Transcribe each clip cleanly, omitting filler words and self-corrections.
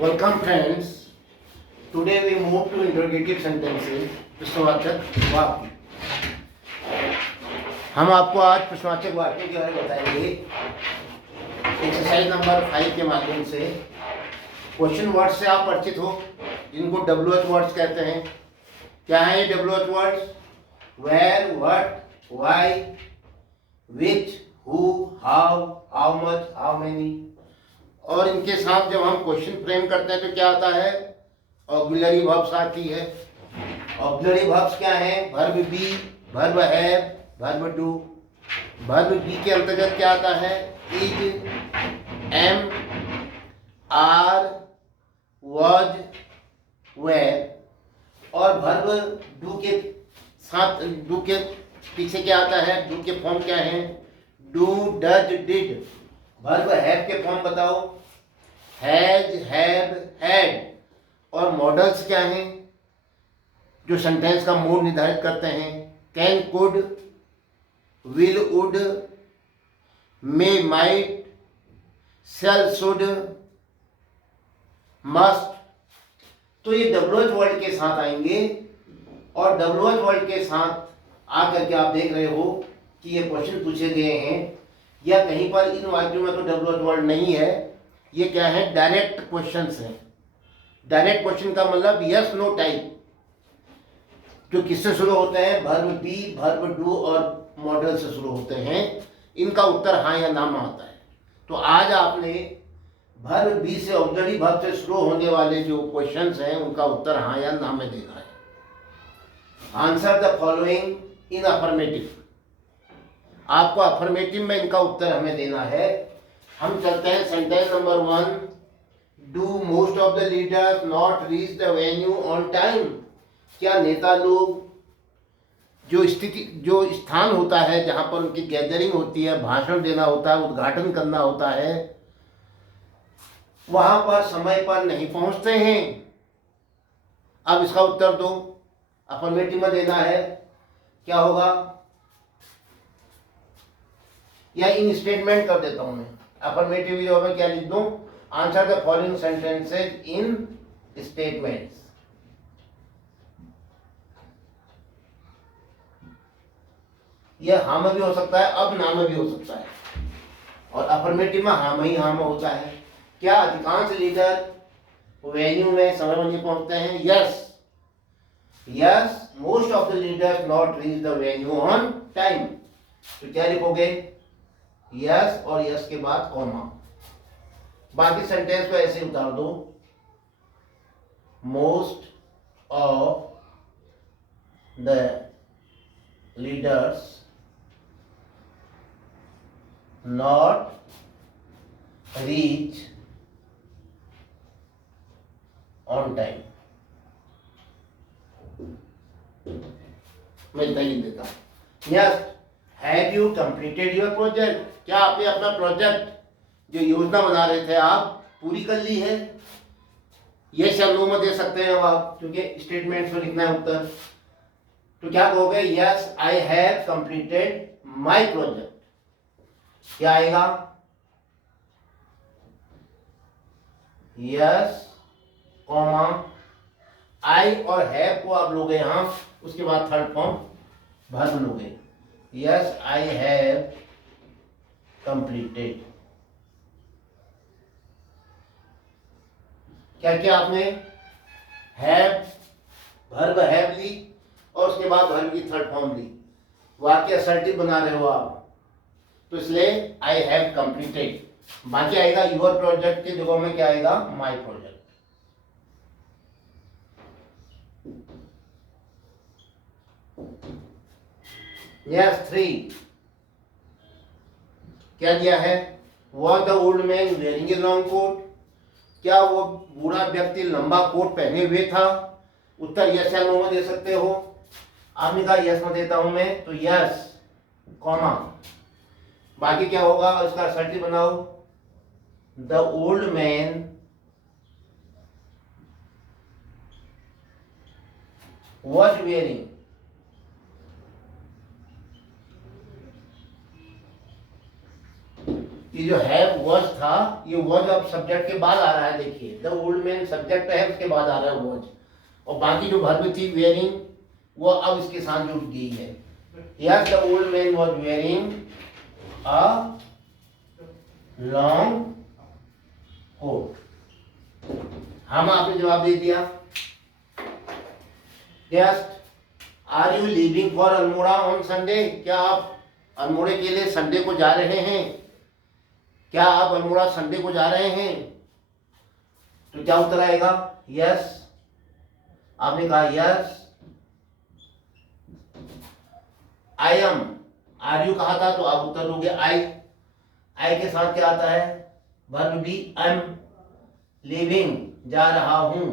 Welcome friends. Today we move to interrogative sentences. प्रश्नवाचक वाक्य। हम आपको आज प्रश्नवाचक वाक्यों के बारे में बताएंगे एक्सरसाइज नंबर 5 के माध्यम से। क्वेश्चन वर्ड्स से आप परिचित हो, जिनको WH वर्ड्स कहते हैं। क्या है ये WH words? Where, what, why, which, who, how, how much, how many. और इनके साथ जब हम क्वेश्चन फ्रेम करते हैं तो क्या आता है? ऑक्सिलरी वर्ब्स आती है। ऑक्सिलरी वर्ब्स क्या है? Verb be, verb have, verb do. Verb be के अंतर्गत क्या आता है? Is, am, are, was, were. और वर्ब डू के साथ, डू के पीछे क्या आता है? डू के फॉर्म क्या है? Do, does, did. Verb have के फॉर्म बताओ? Has, have, had. और मॉडल्स क्या हैं जो सेंटेंस का मोड निर्धारित करते हैं? Can, could, will, would, may, might, shall, should, must. तो ये WH वर्ड के साथ आएंगे। और WH वर्ड के साथ आकर के आप देख रहे हो कि ये क्वेश्चन पूछे गए हैं, या कहीं पर इन वाक्यों में तो WH वर्ड नहीं है। ये क्या है? डायरेक्ट क्वेश्चंस हैं। डायरेक्ट क्वेश्चन का मतलब यस नो टाइप, जो किससे शुरू होते हैं? वर्ब बी, वर्ब डू और मॉडल से शुरू होते हैं। इनका उत्तर हाँ या ना में आता है। तो आज आपने वर्ब बी से ऑक्सिलरी वर्ब से शुरू होने वाले जो क्वेश्चंस हैं उनका उत्तर हाँ या ना में देना है। Answer the following in affirmative. आपको अफर्मेटिव में इनका उत्तर हमें देना है। हम चलते हैं sentence number 1। Do most of the leaders not reach the venue on time. क्या नेता लोग जो स्थान होता है जहां पर उनकी गैदरिंग होती है, भाषण देना होता है, उद्घाटन करना होता है, वहां पर समय पर नहीं पहुंचते हैं? अब इसका उत्तर दो। अफर्मेटिव में देना है। क्या होगा? या इन स्टेटमेंट कर देता हूं मैं। अफर्मेटिव जो मैं क्या लिख दूं? Answer the following sentences in statements. यह हाँ में भी हो सकता है, अब ना में भी हो सकता है। और अफर्मेटिव में हाँ में ही हाँ में होता है। क्या अधिकांश लीडर वेन्यू में समय पर नहीं पहुंचते हैं? Yes, yes most of the leaders not reach the venue on time. तो क्या लिखोगे? यस और यस के बाद कॉमा। बाकी सेंटेंस को ऐसे उतार दो। Most of the leaders not reach on time. मैं इतना लिख देता हूं। Yes, have you completed your project. क्या आपने अपना प्रोजेक्ट, जो योजना बना रहे थे आप, पूरी कर ली है? ये या नो में दे सकते हैं आप, क्योंकि स्टेटमेंट में लिखना है उत्तर। तो क्या कहोगे? Yes I have completed my project. क्या आएगा? यस कॉमा आई और हैव को आप लोगे यहां, उसके बाद थर्ड फॉर्म वर्ब लोगे। Yes I have completed. क्या क्या आपने? हैव, वर्ब हैव ली और उसके बाद वर्ब की थर्ड फॉर्म ली। वाक्य असर्टिव बना रहे हो आप, तो इसलिए आई हैव कंप्लीटेड। बाकी आएगा योर प्रोजेक्ट की जगह में क्या आएगा? My project. यस 3। क्या दिया है? Was the old man wearing a long coat. क्या वो बूढ़ा व्यक्ति लंबा कोट पहने हुए था? उत्तर यस या नो में दे सकते हो। आपने कहा यस में देता हूं मैं, तो यस कॉमा। बाकी क्या होगा? इसका असर्टिव बनाओ। The old man was wearing ये जो हैव वॉज था, ये वॉज अब सब्जेक्ट के बाद आ रहा है। देखिए द ओल्ड मैन सब्जेक्ट है, उसके बाद आ रहा है वॉज, और बाकी जो वर्ब थी वेयरिंग वो अब इसके साथ जुड़ गई है। Yes the old man was wearing a long coat. हम आपने जवाब दे दिया। Just are you leaving for Almora on Sunday? क्या आप अल्मोड़े के लिए संडे को जा रहे हैं? क्या आप अल्मोड़ा संडे को जा रहे हैं? तो क्या उत्तर आएगा? यस। आपने कहा yes I am. Are you कहा था तो आप उत्तर दोगे आई। आई के साथ क्या आता है? Verb B M. लिविंग जा रहा हूं।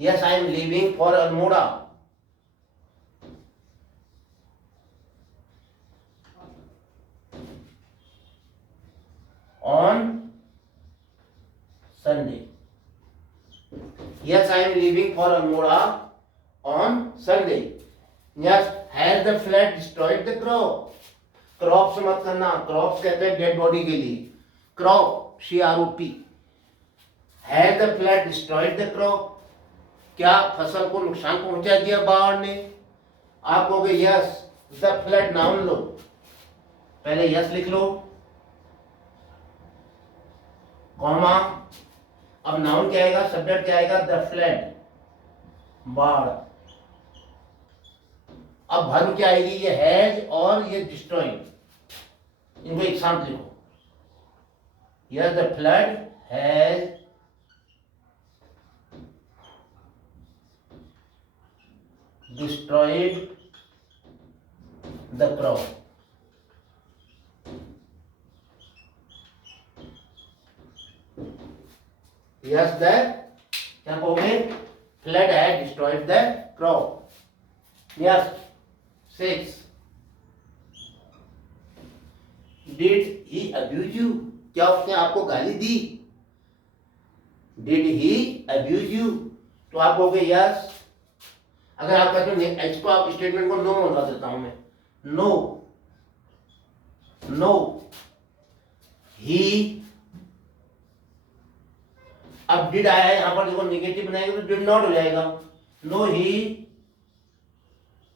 Yes I M living for Almora. On Sunday. Yes I M living for Almora on Sunday. Yes has the flood destroyed the crop? Crop से मत करना, क्रॉप्स कहते हैं डेड बॉडी के लिए। Crop CROP। Has the flood destroyed the crop? क्या फसल को नुकसान पहुंचा दिया बाढ़ ने? आप कहोगे यस द फ्लड। नाउन लो, पहले यस लिख लो, कॉमा, अब नाउन क्या आएगा? सब्जेक्ट क्या आएगा? द फ्लड, बाढ़। अब वर्ब क्या आएगी? ये हैज और ये डिस्ट्रॉइंग, इनको एक साथ लिखो। Yes the flood has destroyed the crop. Yes, the क्या कहोगे? Flood had destroyed the crop. Yes. 6. Did he abuse you? क्या उसने आपको गाली दी? Did he abuse you? तो आप कहोगे यस। अगर आप कहते हो इसको, आप स्टेटमेंट को नो बता देता हूं मैं। नो, नो ही। अब डिड आया है यहां पर, देखो नेगेटिव बनाएंगे तो डिड नॉट हो जाएगा। No he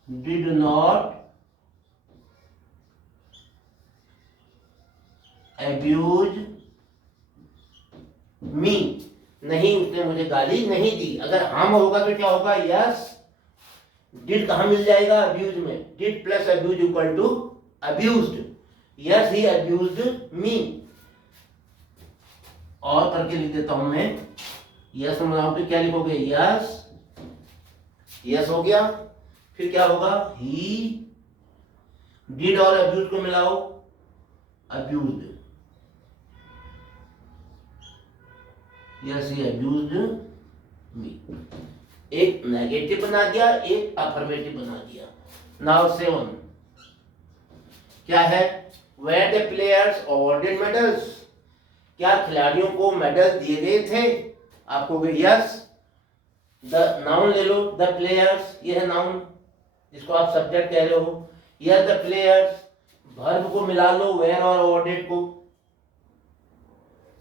did not abuse me. नहीं, उसने मुझे गाली नहीं दी। अगर हम होगा तो क्या होगा? यस। डिड कहां मिल जाएगा? अब्यूज में। Did plus abuse equal to abused. Yes he abused me. और करके लिख देता हूं मैं। यस समझाओ तो क्या लिखोगे? यस, यस हो गया। फिर क्या होगा? ही। डिड और अब्यूज को मिलाओ, अब्यूज्ड। यस ही अब्यूज्ड मी। एक नेगेटिव बना दिया, एक अफर्मेटिव बना दिया। नाउ 7 क्या है? Were the players awarded medals? क्या खिलाड़ियों को मेडल दिए गए थे? आप कहोगे यस। द नाउन ले लो, द प्लेयर्स, ये है नाउन, जिसको आप सब्जेक्ट कह रहे हो। यस द प्लेयर्स, वर्ब को मिला लो, वेयर और अवॉर्डेड को।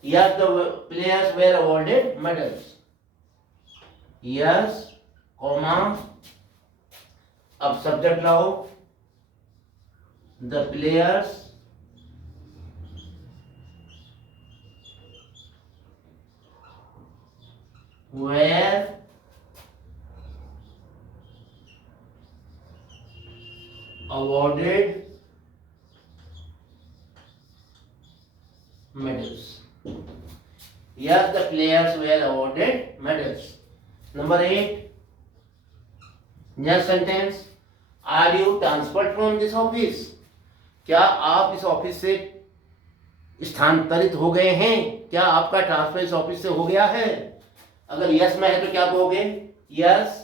Yes the players were awarded medals. Yes, comma, अब सब्जेक्ट लाओ, the players were awarded medals. Yes, the players were awarded medals. Number 8. Next sentence. Are you transferred from this office? क्या आप इस office से स्थानांतरित हो गए हैं? क्या आपका ट्रांसफर इस ऑफिस से हो गया है? अगर यस में है तो क्या कहोगे? यस।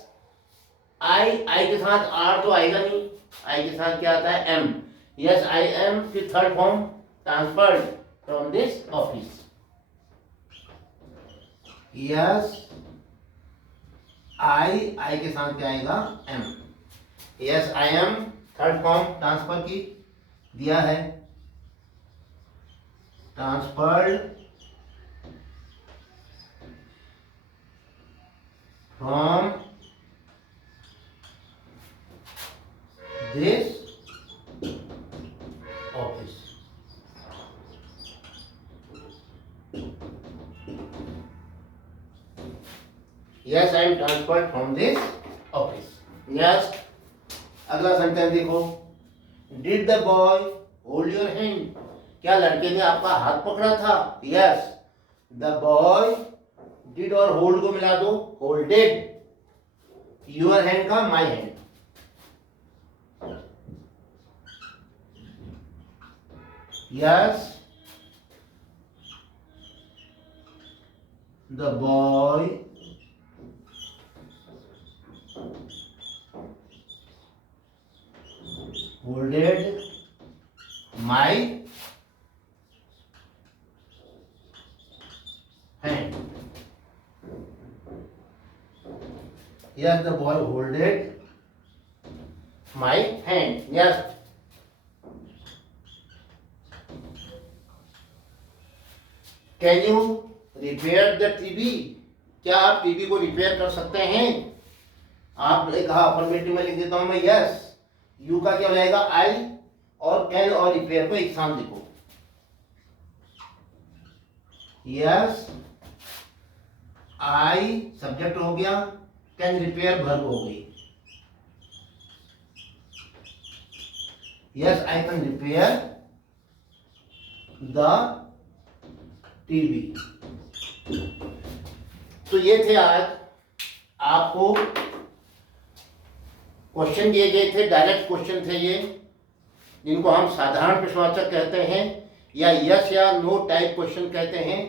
आई के साथ आर तो आएगा नहीं, आई के साथ क्या आता है? एम। Yes I am. फिर third form, transferred from this office. Yes I के साथ क्या आएगा? Am. Yes I am, third form transfer की दिया है। transferred from this office. Yes, I am transferred from this office. Yes. अगला sentence देखो, Did the boy hold your hand? क्या लड़के ने आपका हाथ पकड़ा था? Yes. The boy did और hold को मिला दो, holded. Your hand का my hand. Yes. The boy holded my hand. Yes, the boy holded my hand. Yes. Can you repair the TV? क्या आप टीवी को रिपेयर कर सकते हैं? आपने कहा अफर्मेटिव में लिख देता हूं मैं यस. यू का क्या हो जाएगा आई, और कैन और रिपेयर को एक साथ लिखो. यस आई सब्जेक्ट हो गया, कैन रिपेयर वर्ब हो गई. Yes I can repair the TV. तो ये थे आज आपको क्वेश्चन दिए गए थे, डायरेक्ट क्वेश्चन थे ये, जिनको हम साधारण प्रश्नवाचक कहते हैं या यस या नो टाइप क्वेश्चन कहते हैं.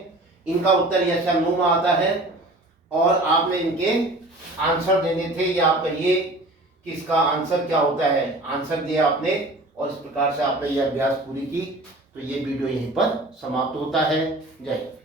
इनका उत्तर यस या नो में आता है और आपने इनके आंसर देने थे, या आप कहिए कि इसका आंसर क्या होता है. आंसर दिया आपने और इस प्रकार से आपने ये अभ्यास पूरी की. तो ये वीडियो यहीं पर समाप्त होता है. जय हिंद.